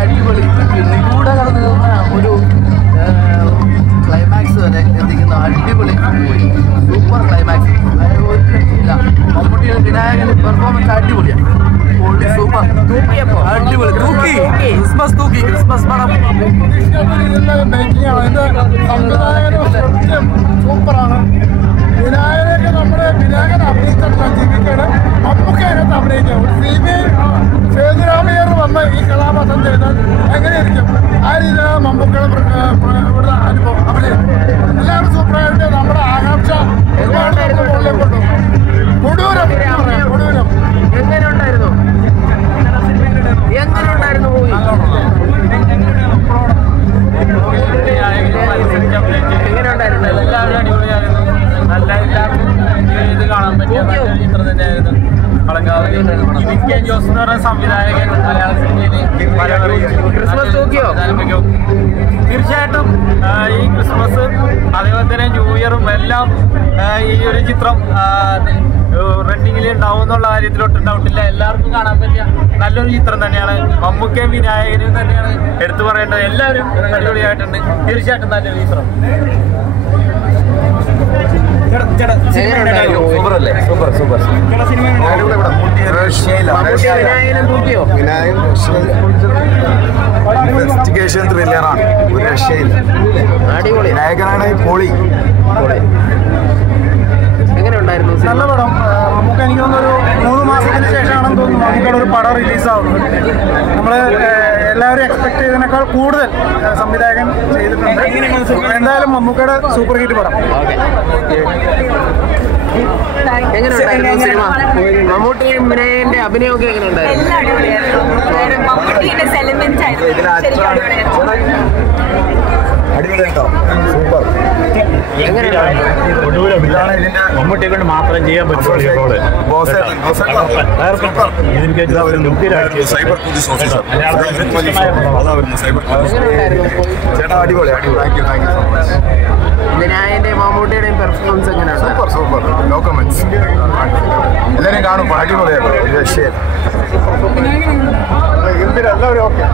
അടിപൊളി നിഗൂഢ കടന്നു ഒരു ക്ലൈമാക്സ് വരെ എത്തിക്കുന്ന അടിപൊളി സൂപ്പർ ക്ലൈമാക്സ്. ഒരു രക്ഷയില്ല. മമ്മൂട്ടിയുടെ വിനായകന്റെ പെർഫോമൻസ് അടിപൊളിയാണ്. സൂപ്പർ അടിപൊളി തൂക്കി ക്രിസ്മസ് പടം സൂപ്പറാണ്. വിനായകനൊക്കെ നമ്മുടെ വിനായകൻ അഭിനയിച്ചിട്ടുള്ള ജീവിക്കാണ്. മമ്മൂക്ക അതിനകത്ത് അഭിനയിക്കാം. സേതുരാമയ്യർ വന്ന് ഈ കഥാപാത്രം ചെയ്താൽ എങ്ങനെയായിരിക്കും ആ രീതിയിലാണ് മമ്മൂക്കയുടെ ഇവിടുത്തെ അനുഭവം. അഭിനയം എല്ലാവരും സൂപ്പറായിട്ട് നമ്മുടെ ആകാംക്ഷ കൊടൂരം എങ്ങനെയുണ്ടായിരുന്നു മൂവി? എങ്ങനെയുണ്ടായിരുന്നു? എല്ലാവരും അടിപൊളിയായിരുന്നു. നല്ല എല്ലാവർക്കും ഇത് കാണാൻ പറ്റിയ നല്ലൊരു ചിത്രം തന്നെയായിരുന്നു. ജോസ് എന്ന് പറയുന്ന സംവിധായകൻ മലയാള സിനിമയിൽ ക്രിസ്മസ് തൂക്കിയോ? തീർച്ചയായിട്ടും ഈ ക്രിസ്മസ് അതേപോലെ തന്നെ ന്യൂ ഇയറും എല്ലാം ഈ ഒരു ചിത്രം റണ്ണിങ്ങിൽ ഉണ്ടാവും എന്നുള്ള കാര്യത്തിലൊട്ടും ഡൗട്ടില്ല. എല്ലാവർക്കും കാണാൻ പറ്റിയ നല്ലൊരു ചിത്രം തന്നെയാണ്. മമ്മൂക്കയും വിനായകനും തന്നെയാണ് എടുത്തു പറയേണ്ടത്. എല്ലാവരും അടിപൊളിയായിട്ടുണ്ട്. തീർച്ചയായിട്ടും നല്ലൊരു ചിത്രം. ഇൻവെസ്റ്റിഗേഷൻ ത്രില്ലറാണ്. ഒരു രക്ഷയില്ല. അടിപൊളി നായകനാണ് പൊളി. എങ്ങനെയുണ്ടായിരുന്നു? നല്ല പടം. നമുക്ക് എനിക്ക് തോന്നുന്നൊരു 3 മാസത്തിന് ശേഷമാണെന്ന് തോന്നുന്നു നമുക്കവിടെ ഒരു പടം റിലീസാവുന്നത്. നമ്മൾ എല്ലാവരും എക്സ്പെക്ട് ചെയ്തതിനേക്കാൾ കൂടുതൽ സംവിധായകൻ ചെയ്തിട്ടുണ്ട്. എന്തായാലും മമ്മൂക്കയുടെ സൂപ്പർ ഹിറ്റ് പടം. എങ്ങനെയുണ്ടായിരുന്നു സിനിമ? മമ്മൂട്ടിയും വിനായകന്റെ അഭിനയമൊക്കെ എങ്ങനെയുണ്ടായിരുന്നു? അടിപൊളി കേട്ടോ. സൂപ്പർ. മമ്മൂട്ടിയെ കൊണ്ട് മാത്രം ചെയ്യാൻ പറ്റുള്ളൂ. വിനായകന്റെയും മമ്മൂട്ടിയുടെയും പെർഫോമൻസ് എങ്ങനെയാണ്? സൂപ്പർ. No comments. എല്ലാവരും കാണും. അടിപൊളിയാട്ടോ. ഒരു രക്ഷയില്ല. എല്ലാവരും ഓക്കെ.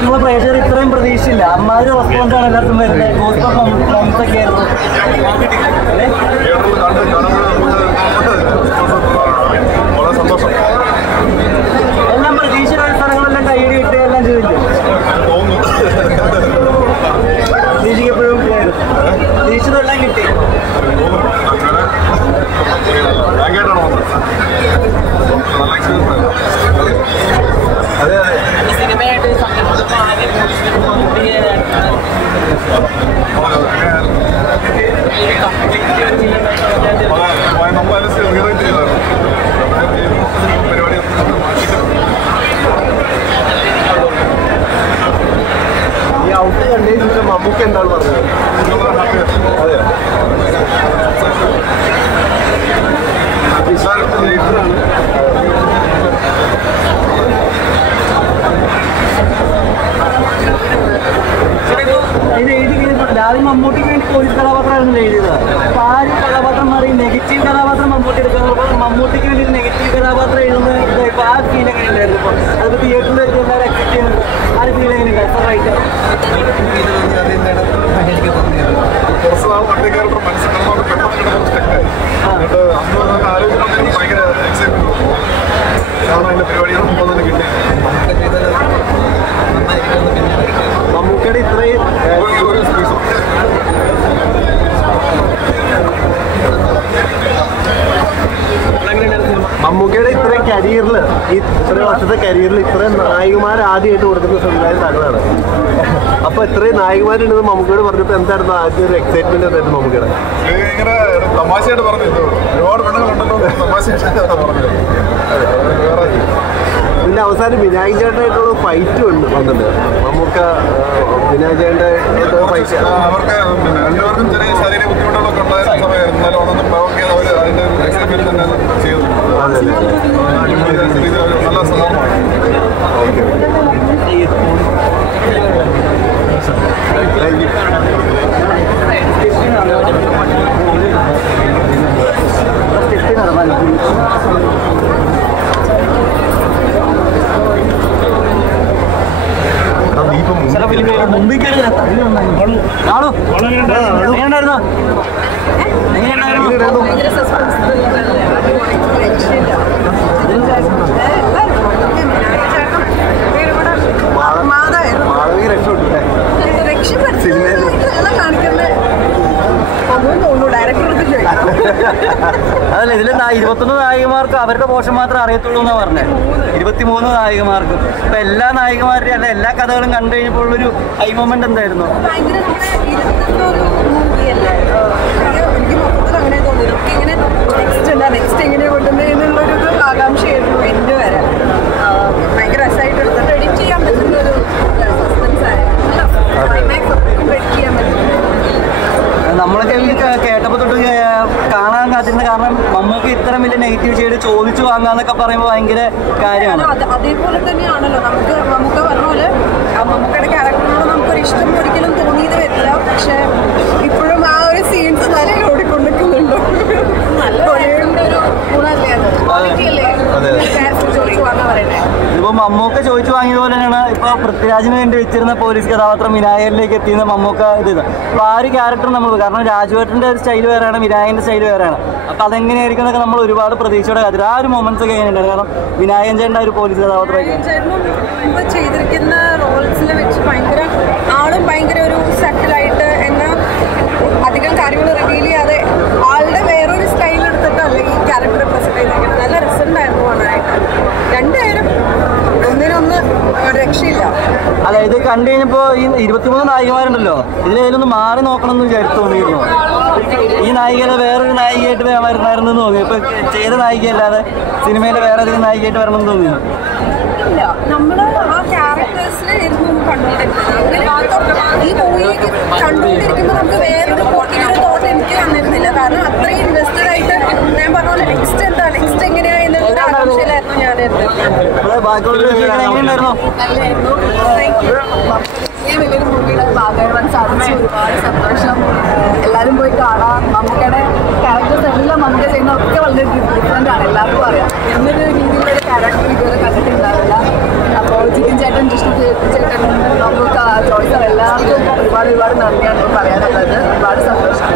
നമ്മളെ പ്രേക്ഷകർ ഇത്രയും പ്രതീക്ഷയില്ല. അമ്മാതിരി റെസ്പോൺസാണ് എല്ലാവർക്കും വരുന്നത്. ഒക്കെ ആയിരുന്നു. എല്ലാം പ്രതീക്ഷയുടെ സ്ഥലങ്ങളെല്ലാം കൈയ്യടി കിട്ടുക എല്ലാം ചെയ്തില്ലേ? പ്രതീക്ഷയ്ക്ക് എപ്പോഴും പ്രതീക്ഷിച്ചതെല്ലാം കിട്ടി. സിനിമയായിട്ട് ഈ ഔട്ട് കണ്ടതിന് ശേഷം മമ്മൂക്ക എന്താണ് പറഞ്ഞത്? അതെ ഇത് എഴുതി കഴിഞ്ഞിട്ടുണ്ട്. ആദ്യം മമ്മൂട്ടിക്ക് വേണ്ടി പോലീസ് കഥാപാത്രമായിരുന്നു എഴുതിയത്. അപ്പോൾ ആ ഒരു കഥാപാത്രം മാറി നെഗറ്റീവ് കഥാപാത്രം മമ്മൂട്ടി എടുക്കുന്നത്. മമ്മൂട്ടിക്ക് വേണ്ടി ഒരു നെഗറ്റീവ് കഥാപാത്രം എഴുതുന്നത് ഇപ്പോൾ ആ ഫീൽ എങ്ങനെ ഉണ്ടായിരുന്നു? ഇപ്പോൾ അതിപ്പോൾ തിയേറ്ററിൽ വെച്ച് എല്ലാവരും അക്സെപ്റ്റ് ചെയ്യുന്നുണ്ട്. ആ ഒരു ഫീൽ എങ്ങനെ ഉണ്ടായിരുന്നു? റൈറ്റ് മമ്മൂക്കയുടെ ഇത്രയും കരിയറിൽ ഇത്രയും നായികമാർ ആദ്യമായിട്ട് കൊടുക്കുന്ന സംവിധാനം താങ്കളാണ്. അപ്പൊ ഇത്രയും നായികമാരുണ്ടെന്ന് മമ്മൂക്കയോട് പറഞ്ഞപ്പോൾ എന്തായിരുന്നു ആദ്യം ഒരു എക്സൈറ്റ്മെന്റ് എന്തായിരുന്നു മമ്മൂക്കയുടെ? ഇങ്ങനെ തമാശയായിട്ട് പറഞ്ഞു, ഒരുപാട് പെണ്ണുങ്ങളുണ്ടല്ലോ തമാശയായിട്ട് പറഞ്ഞത്. പിന്നെ അവസാനം വിനായക് ചേട്ടനായിട്ടുള്ള ഫൈറ്റ് വന്നിട്ടുണ്ട്. മമ്മൂക്ക വിനായക് ചേട്ടൻ്റെ ഫൈറ്റ് അവർക്ക് രണ്ടുപേർക്കും ചെറിയ ശാരീരിക ബുദ്ധിമുട്ടുകളൊക്കെ ഉണ്ടായിരുന്ന സമയമായിരുന്നു. എന്നാലും അതൊന്നും പ്രവോക്ക് ചെയ്ത് അവർ അതിന്റെ എക്സ്പെരിമെന്റ് തന്നെ ചെയ്തു. നല്ല സഹകരണമാണ്. അതല്ല, ഇതിൽ 21 നായികമാർക്ക് അവരുടെ പോഷൻ മാത്രമേ അറിയത്തുള്ളൂ എന്നാണ് പറഞ്ഞത്. 23 നായികമാർക്ക്. ഇപ്പൊ എല്ലാ നായികമാരുടെയും അല്ല എല്ലാ കഥകളും കണ്ടു കഴിഞ്ഞപ്പോൾ ഉള്ളൊരു ഹൈ മൊമെന്റ് എന്തായിരുന്നു? അങ്ങനെ തോന്നി ഇങ്ങനെ നെക്സ്റ്റ് എങ്ങനെയാ കൊണ്ടുവന്നത് എന്നുള്ളൊരു ആകാംക്ഷയായിരുന്നു എൻ്റെ വരെ. ഭയങ്കര രസമായിട്ട് എടുത്തിട്ട് എഡിറ്റ് ചെയ്യാൻ പറ്റുന്ന ഒരു സസ്പെൻസ് ആയിരുന്നു. എഡിറ്റ് ചെയ്യാൻ പറ്റും. നമ്മളൊക്കെ കേട്ടപ്പോൾ തൊട്ട് കാണാൻ കാത്തിരുന്ന കാരണം മമ്മൂക്ക് ഇത്തരം വലിയ നെഗറ്റീവ് ഷെയ്ഡ് ചോദിച്ചു വാങ്ങാന്നൊക്കെ പറയുമ്പോൾ ഭയങ്കര കാര്യമാണ്. അതേപോലെ തന്നെയാണല്ലോ നമുക്ക് പറഞ്ഞ പോലെ മമ്മൂക്കയുടെ ക്യാരക്ടറിനോട് നമുക്കൊരു ഇഷ്ടം ഒരിക്കലും തോന്നിയത് വരില്ല. പക്ഷെ ഇപ്പോഴും ആ ഒരു സീൻസ് നിലയിൽ ഓടിക്കൊണ്ടിരിക്കുന്നുണ്ടോ? നല്ല ഒരു ഗുണമല്ലേ അത്? ക്വാളിറ്റി അല്ലേ ചോദിച്ചു വാങ്ങാൻ പറയണേ. ഇപ്പൊ മമ്മൂക്ക ചോദിച്ചു വാങ്ങിയത് പോലെ തന്നെയാണ് ഇപ്പൊ പൃഥ്വിരാജിന് വേണ്ടി വെച്ചിരുന്ന പോലീസ് കഥാപാത്രം വിനായകനിലേക്ക് എത്തിയുന്ന മമ്മൂക്ക ഇത്. അപ്പൊ ആ ഒരു ക്യാരക്ടർ നമ്മൾ കാരണം രാജുവേട്ടന്റെ ഒരു സ്റ്റൈൽ വേറെയാണ്, വിനായകന്റെ സ്റ്റൈൽ വേറെയാണ്. അപ്പൊ അതെങ്ങനെയായിരിക്കും എന്നൊക്കെ നമ്മൾ ഒരുപാട് പ്രതീക്ഷയോടെ കാത്തിരി. ആ ഒരു മൊമെന്റ്സ് ഒക്കെ എങ്ങനെയുണ്ടായിരുന്നു? കാരണം വിനായകൻ ചേട്ടൻ്റെ ഒരു പോലീസ് കഥാപാത്രമൊക്കെ ഇപ്പൊ ചെയ്തിരിക്കുന്ന റോൾസിൽ വെച്ച് ആളും ഭയങ്കര ഒരു സെറ്റിലായിട്ട് എന്നാൽ അധികം കാര്യങ്ങൾ റിവീൽ ചെയ്യാതെ ആളുടെ വേറൊരു സ്റ്റൈൽ എടുത്തിട്ടല്ലേ ഈ ക്യാരക്ടർ പ്രസന്റ് ചെയ്തിരിക്കുന്നത്. നല്ല റിസൾട്ട് ആയിരുന്നു കാണാനായിട്ട്. രണ്ടുപേരും ഒന്നിനൊന്ന് രക്ഷയില്ല. അല്ല, ഇത് കണ്ടു കഴിഞ്ഞപ്പോൾ ഈ 23 നായികമാരുണ്ടല്ലോ, ഇതിലേലൊന്ന് മാറി നോക്കണം എന്ന് വിചാരിച്ചു തോന്നിയിരുന്നു. ഈ നായികയെ വേറൊരു നായികയായിട്ട് വരണമായിരുന്നു എന്ന് തോന്നി. ഇപ്പൊ ചെയ്ത നായികയല്ലാതെ സിനിമയിലെ വേറെ ഏതെങ്കിലും നായികയായിട്ട് വരണം എന്ന് തോന്നിയിരുന്നു. ഇല്ല, നമ്മള് ആ ക്യാരക്ടേഴ്സിൽ ഇരുന്ന് കണ്ടുകൊണ്ടിരിക്കുന്നത്. അങ്ങനെ ഈ മൂവിയിലേക്ക് കണ്ടുകൊണ്ടിരിക്കുമ്പോൾ നമുക്ക് വേറൊരു തോട്ട് എനിക്ക് തന്നിരുന്നില്ല. കാരണം അത്രയും ഇൻവെസ്റ്റഡ് ആയിട്ട് ഞാൻ പറഞ്ഞ പോലെ നെക്സ്റ്റ് എങ്ങനെയാ എന്നുള്ള ആകാംക്ഷയിലായിരുന്നു ഞാൻ. എങ്ങനെയുണ്ടായിരുന്നു? നല്ലായിരുന്നു. ഈ വലിയൊരു മൂവിയുടെ ഭാഗമാകാൻ സാധിച്ചു. ഒരുപാട് സന്തോഷം. എല്ലാവരും പോയി കാണാം. മമ്മൂക്കയുടെ ക്യാരക്ടേഴ്സ് എല്ലാം മമ്മൂക്ക ചെയ്യുന്ന ഒക്കെ വളരെ ഡിഫറെൻ്റ് ആണ്. എല്ലാവർക്കും അറിയാം. എന്നൊരു രീതിയിലൊരു ക്യാരക്ടർ ഇതുവരെ കണ്ടിട്ടുണ്ടാവില്ല. അപ്പോൾ ജിതിൻ ചേട്ടൻ, ജിഷ്ണു ചേട്ടൻ, മമ്മൂക്ക, ജോയ്സർ എല്ലാവർക്കും ഒരുപാട് നന്ദിയാണ് പറയാനുള്ളത്. ഒരുപാട് സന്തോഷം.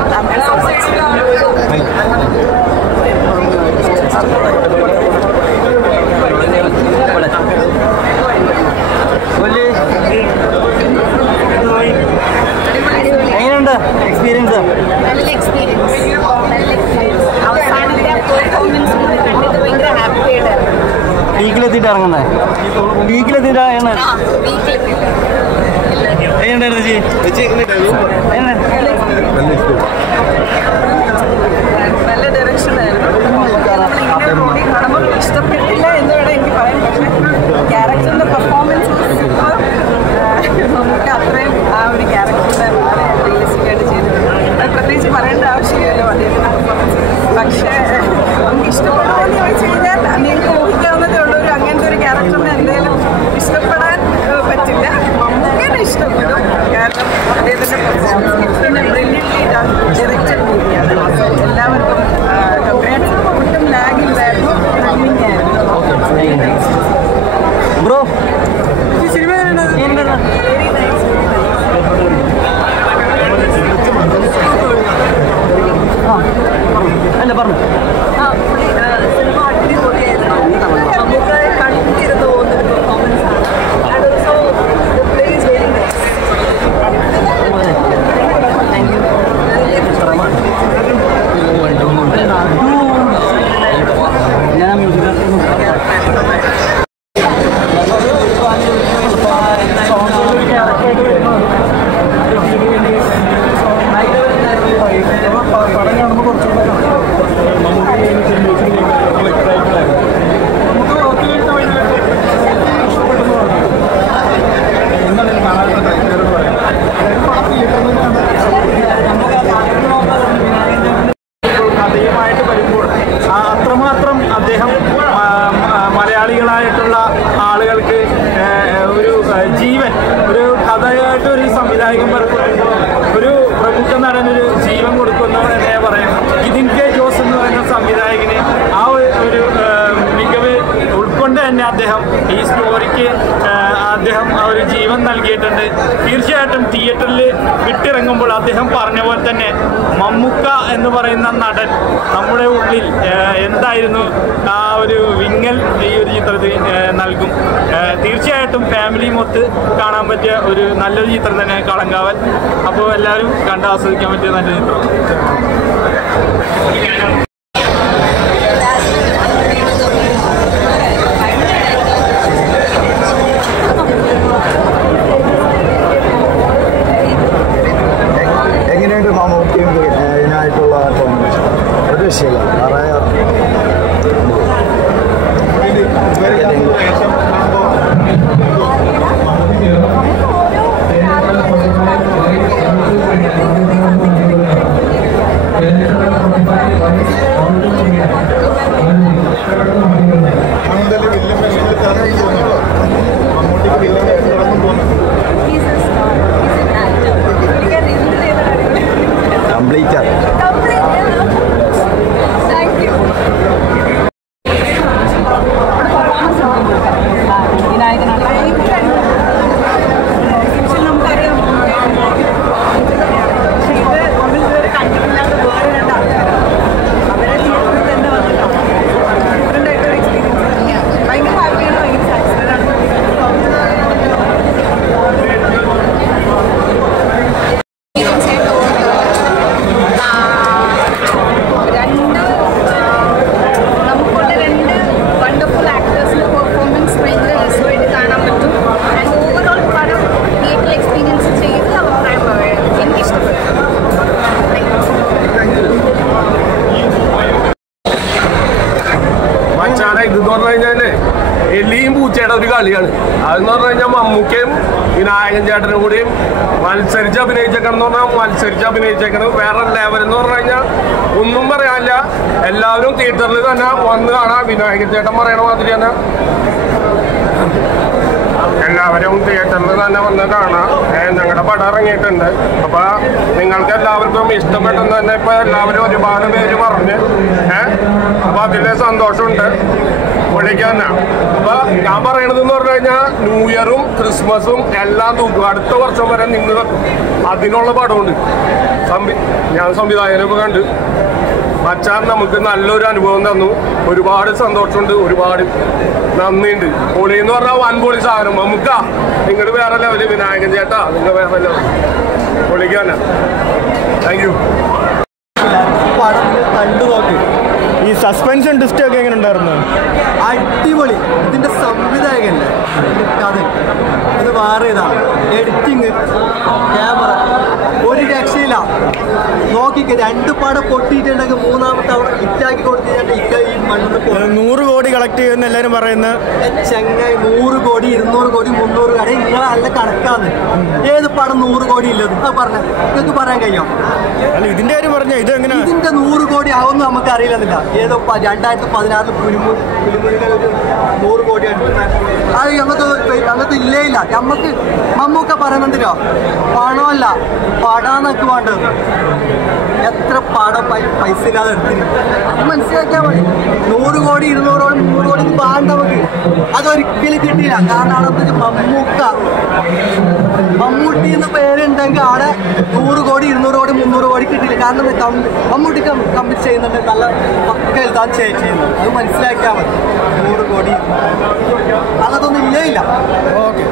എങ്ങനെയുണ്ട് എക്സ്പീരിയൻസ്? നല്ല എക്സ്പീരിയൻസ്. അവസാനത്തെ പെർഫോമൻസ് കണ്ടിട്ട് ഭയങ്കര ഹാപ്പി ആയിട്ടായിരുന്നു. വീക്കിലെത്തിയിട്ട് ഇറങ്ങുന്നത്? വീക്കിലെത്തിയിട്ടാ എങ്ങനെയുണ്ടായിരുന്നു ചേച്ചി? നല്ല ഡയറക്ഷൻ ആയിരുന്നു. റോഡിൽ കാണുമ്പോൾ ഇഷ്ടപ്പെട്ടില്ല എന്ന് വേണം എനിക്ക് പറയാൻ. പക്ഷേ ക്യാരക്ടറിന്റെ പെർഫോമൻസ് നമുക്ക് അത്രയും ആ ഒരു ക്യാരക്ടറിനെ വളരെ റിയലിസ്റ്റിക് ആയിട്ട് ചെയ്തിട്ടുണ്ട്. പ്രത്യേകിച്ച് പറയേണ്ട ആവശ്യമില്ലല്ലോ അദ്ദേഹത്തിന്റെ പെർഫോമൻസ്. പക്ഷേ നമുക്ക് ഇഷ്ടപ്പെടുമോ എന്ന് ചോദിച്ചു കഴിഞ്ഞാൽ നിങ്ങൾക്ക് ഊഹിക്കാവുന്നതേ ഉള്ളൂ. അങ്ങനത്തെ ഒരു ക്യാരക്ടറിനെ എന്തെങ്കിലും ഇഷ്ടപ്പെടാൻ പറ്റില്ല. മമ്മൂക്കനെ ഇഷ്ടപ്പെടും. കാരണം അദ്ദേഹത്തിന്റെ പെർഫോമൻസ് ബ്രില്യൻ്റ്ലി ഡയറക്റ്റഡ് മൂവിയാണ്. എല്ലാവർക്കും കൺഗ്രാറ്റ്സ്. ഒട്ടും ലാഗില്ലായിരുന്നു. റണ്ണിങ് ആയിരുന്നു. Bro cinema very nice. അല്ല പറഞ്ഞു. സിനിമ അടിപൊളിയായിരുന്നു. നമുക്ക് കണ്ടിരുന്നു പോകുന്നൊരു പെർഫോമൻസ് ആണ്. And also the play is very nice. ഈ സ്റ്റോറിക്ക് അദ്ദേഹം ഒരു ജീവൻ നൽകിയിട്ടുണ്ട്. തീർച്ചയായിട്ടും തിയേറ്ററിൽ വിട്ടിറങ്ങുമ്പോൾ അദ്ദേഹം പറഞ്ഞ പോലെ തന്നെ മമ്മൂക്ക എന്ന് പറയുന്ന നടൻ നമ്മുടെ ഉള്ളിൽ എന്തായിരുന്നു ആ ഒരു വിങ്ങൽ ഈ ഒരു ചിത്രത്തിൽ നൽകും. തീർച്ചയായിട്ടും ഫാമിലി മൊത്ത് കാണാൻ പറ്റിയ ഒരു നല്ലൊരു ചിത്രം തന്നെ കളങ്കാവൽ. അപ്പോൾ എല്ലാവരും കണ്ട് ആസ്വദിക്കാൻ പറ്റിയ നല്ലൊരു ചിത്രം. എങ്ങനെയുണ്ട് മമ്മൂട്ടിയും ഇതിനായിട്ടുള്ള കോമ്പിനേഷൻ? ഒരു വിഷയമില്ല, പറയാ കംപ്ലീറ്റ് ഇതെന്ന് പറഞ്ഞു കഴിഞ്ഞാല് എലിയും പൂച്ചയുടെ ഒരു കളിയാണ്. അതെന്ന് പറഞ്ഞു കഴിഞ്ഞാൽ മമ്മൂക്കയും വിനായകൻ ചേട്ടനും കൂടിയും മത്സരിച്ച് അഭിനയിച്ചേക്കണം എന്ന് പറഞ്ഞാൽ മത്സരിച്ച് അഭിനയിച്ചേക്കണം. വേറെ ലെവൽ എന്ന് പറഞ്ഞു കഴിഞ്ഞാൽ ഒന്നും പറയാനില്ല. എല്ലാവരും തിയേറ്ററിൽ തന്നെ വന്ന് കാണാം. വിനായകൻ ചേട്ടൻ പറയണ മാതിരി തന്നെ എല്ലാവരും തിയേറ്ററിൽ തന്നെ വന്ന് കാണാം. ഞങ്ങളുടെ പടം ഇറങ്ങിയിട്ടുണ്ട്. അപ്പൊ നിങ്ങൾക്ക് എല്ലാവർക്കും ഇഷ്ടപ്പെട്ടെന്ന് തന്നെ ഇപ്പൊ എല്ലാവരും ഒരുപാട് പേര് പറഞ്ഞ് അപ്പൊ അതിലെ സന്തോഷമുണ്ട് വിളിക്കാൻ. അപ്പൊ ഞാൻ പറയണതെന്ന് പറഞ്ഞു കഴിഞ്ഞാൽ ന്യൂ ഇയറും ക്രിസ്മസും എല്ലാം തൂക്കും. അടുത്ത വർഷം വരെ നിന്ന് അതിനുള്ള പടമുണ്ട്. ഞാൻ സംവിധായകനൊക്കെ കണ്ട് മച്ചാൻ നമുക്ക് നല്ലൊരു അനുഭവം തന്നു. ഒരുപാട് സന്തോഷമുണ്ട്, ഒരുപാട് നന്ദിയുണ്ട്. പൊളി എന്ന് പറഞ്ഞാൽ വൻ പൊളി സാധനം. മമ്മൂക്ക നിങ്ങൾ വേറെ ലെവല്, വിനായകൻ ചേട്ടാ നിങ്ങൾ വേറെ ലെവൽ. പൊളിക്കാനാ. Thank you. പടം കണ്ടു നോക്ക്. ഈ സസ്പെൻഷൻ ട്വിസ്റ്റ് ഒക്കെ എങ്ങനെ ഉണ്ടായിരുന്നു? അടിപൊളി. ഇതിന്റെ സംവിധായകല്ലേ, കഥ ഇത് വേറെ ഇതാണ്. എഡിറ്റിങ്, ക്യാമറ ഒരു രക്ഷയില്ല. നോക്കിക്ക് 2 പടം പൊട്ടിയിട്ടുണ്ടെങ്കിൽ 3ാമത്തെ അവിടെ ഹിറ്റാക്കി കൊടുത്തിട്ട് ഈ മണ്ണിൽ 100 കോടി കളക്ട് ചെയ്യുമെന്ന് എല്ലാവരും പറയുന്നത്. ചെങ്ങായി 100 കോടി 200 കോടി 300 കോടി നിങ്ങളെ നല്ല കണക്കാണ്. ഏത് പടം 100 കോടി ഇല്ലത്? അത് പറഞ്ഞ നിങ്ങൾക്ക് പറയാൻ കഴിയും? അല്ല ഇതിന്റെ കാര്യം പറഞ്ഞ ഇത് എങ്ങനെ ഇതിന്റെ 100 കോടി ആവുമെന്ന് നമുക്ക് അറിയില്ലെന്നില്ല. ഏതോ 2016 പുലിമുരുകൻ ഒരു 100 കോടി എടുക്കുന്ന അത് ഞങ്ങൾക്ക് ഇല്ലേ ഇല്ല. നമുക്ക് മമ്മൂക്ക പറയുന്നതിനോ പണമല്ല പടാന്നൊക്കെ വേണ്ടത്. എത്ര പടം പൈസ ഇല്ലാതെ എടുത്തിന് അത് മനസ്സിലാക്കിയാൽ മതി. 100 കോടി 200 കോടി 300 കോടി വേണ്ട നമുക്ക്. അതൊരിക്കലും കിട്ടിയില്ല. കാരണം അവിടെ മമ്മൂട്ടി എന്ന് പേരുണ്ടെങ്കിൽ അവിടെ 100 കോടി 200 കോടി 300 കോടി കിട്ടിയില്ല. കാരണം മമ്മൂട്ടി കമ്മിറ്റ് ചെയ്യുന്നുണ്ട്, നല്ല പക്ക എഴുതാൻ ചെയ്യുന്നത്. അത് മനസ്സിലാക്കിയാൽ മതി. 100 കോടി അതൊന്നും ഇല്ലേ ഇല്ല. ഓക്കെ.